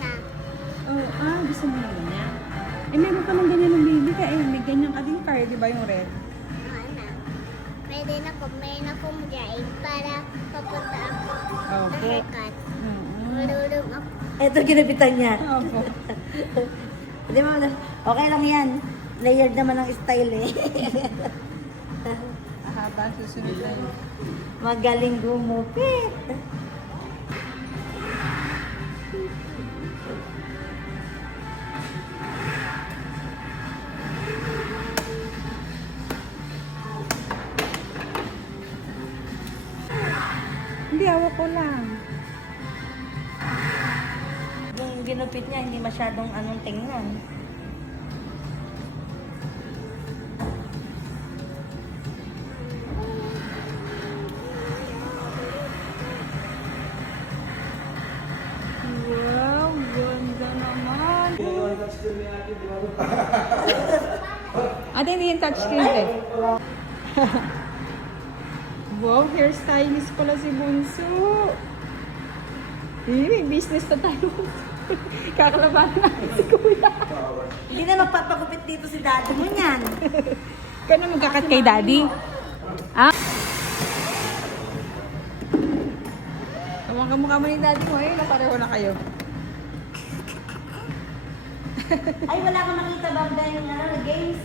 na. Oh, gusto mo na ganyan? Eh, meron ka ng ganyan ng baby ka. Eh, may ganyan ka din car, di ba yung red? Oo na. Pwede na ko, may na kong drive para papunta ako sa Opo. haircut. Mm-hmm. Marunong ako. Ito, ginapitan niya. Opo. Di ba? Okay lang yan. Layered naman ang style eh. Haba, susunod na yun. Magaling gumupit. Hindi, hawak ko lang. Yung ginupit niya, hindi masyadong anong tingnan. Wow, ganda naman. Ate, hindi yung touchscreen eh. Wow, hairstylist pala si Bunso. Eh, may business na tayo. Kakalabahan natin si Kuya. Hindi na magpapagupit dito si daddy mo niyan. Kaya na magkakat kay Daddy. Ah? Tawang kamukha mo ni Daddy mo eh. Napareho na kayo. Ay, wala kang nakita ba yung games?